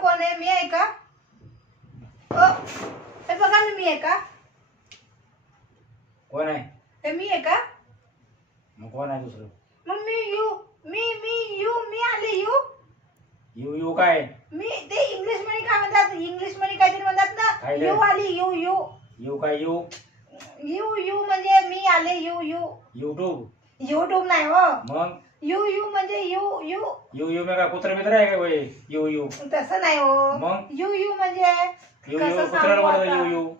कोण आहे मी आहे का? हे बघा ना मी आहे का? कोण आहे? हे मी आहे का? मग कोण आहे दुसरं? मग me you me me you मी आले यू? येऊ येऊ काय? मी ते इंग्लिशमध्ये काय म्हणतात? इंग्लिशमध्ये काहीतरी म्हणतात ना काय ते? यू आली यू यू. येऊ काय येऊ यू यू म्हणजे मी आले यू यू. युट्यूब युट्यूब नाही हो. मग? यू यू म्हणजे यू यू. येऊ येऊ मी काय कुत्र मित्र आहे का वय येऊ येऊ तसं नाही हो. मग? यू यू म्हणजे कसं सांगू आता? येऊ येऊ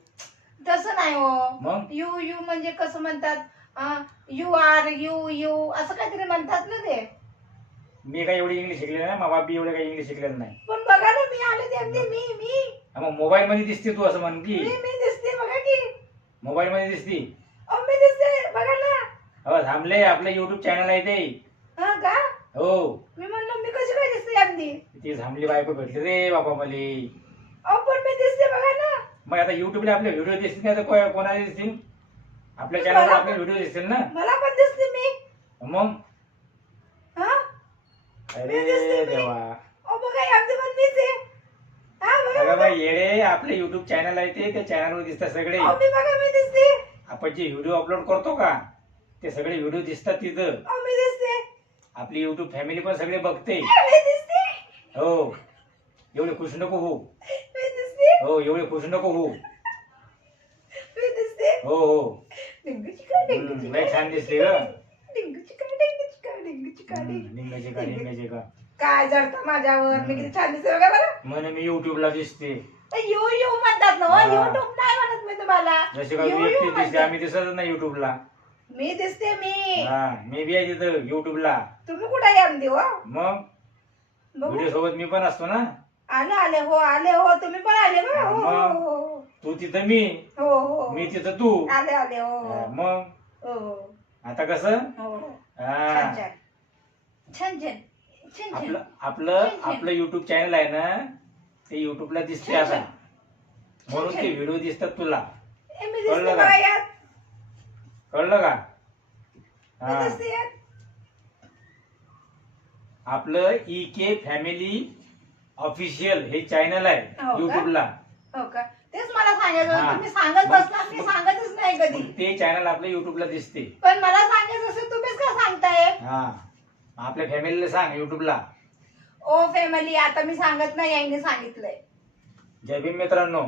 तसं नाही हो. मग? यू यू म्हणजे कसं म्हणतात? यू आर यू यू असं काहीतरी म्हणतात ना ते. मी काय एवढी इंग्लिश शिकलेलं नाही मा बाप एवढं काही इंग्लिश शिकलेलं नाही. पण बघा ना मी आले ते अगदी मी मी. हा, मग मोबाईल मध्ये दिसते तू असं म्हण की. मी मी दिसते बघा की. मोबाईल मध्ये दिसती. अहो मी दिसते बघा ना. हो थांबले आपलं युट्यूब चॅनल आहे ते. हा का? हो. मी म्हणलं मी कशी काय दिसते अगदी? ती थांबली बायको भेटली रे बाबा मले. अहो पण मी दिसते बघा ना. मग आता युट्यूबला आपले व्हिडिओ दिसतील नाही तर को- कोणाला दिसतील? आपल्या चॅनलवर आपले व्हिडिओ दिसतील ना? मला पण दिसते मी. मग? हा? अरे दिसते मी. देवा. अहो बघा हे अगदी पण मीच आहे. हा बघा अगं बघा. बाई येडे आपले युट्यूब चॅनल आहे ते त्या चॅनलवर दिसतात सगळे. अहो मी बघा मी दिसते. आपण जे व्हिडिओ अपलोड करतो का ते सगळे व्हिडिओ दिसतात तिथं. अहो मी दिसते आपली युट्यूब फॅमिली पण सगळे बघते. दिसते? हो. एवढे खुश नको हो दिसते? हो एवढे खुश नको हो दिसते? हो हो. लय छान दिसते ग. निंगाचे का निंगाचे का. काय जळतं माझ्यावर? मी किती छान दिसते बघा बरं. म्हणे मी युट्यूबला दिसते. यू यू म्हणतात ना हा. युट्यूब नाही म्हणत मी तुम्हाला. जसे का यू तू यू एकटी दिसते. आम्ही दिसतच नाही युट्यूबला मी दिसते मी. हा मी बी आहे तिथं युट्यूबला तुम्ही कुठे आहे आमदी हो? मग? बघू. व्हिडिओ सोबत मी पण असतो ना? आले आले हो आले हो तुम्ही पण आले बघा हो हो मग. हो तू तिथं मी. हो हो. मी तिथं तू. आले आले हो. हा, मग? हो हो. आता कसं? हो हा. छान छान. छान छान. छान छान. आपलं आपलं छान, छान. आपलं युट्यूब चॅनल आहे ना ते युट्यूबला दिसते आता. म्हणून ते. व्हिडिओ दिसतात तुला. ए, मी दिसते कळलं का? बघा यात कळलं का? हा. आपलं ई के फॅमिली ऑफिशियल हे चॅनल हो आहे का? युट्यूबला हो का? तेच मला सांगायचं होतं. हा. तुम्ही सांगत मी सांगतच नाही कधी. ते चॅनल आपलं युट्यूबला दिसते. पण मला सांगायचं असेल तुम्हीच का सांगताय? हा. आपल्या फॅमिलीला सांग युट्यूबला ओ फॅमिली आता मी सांगत नाही यांनी सांगितलंय. जय भीम मित्रांनो.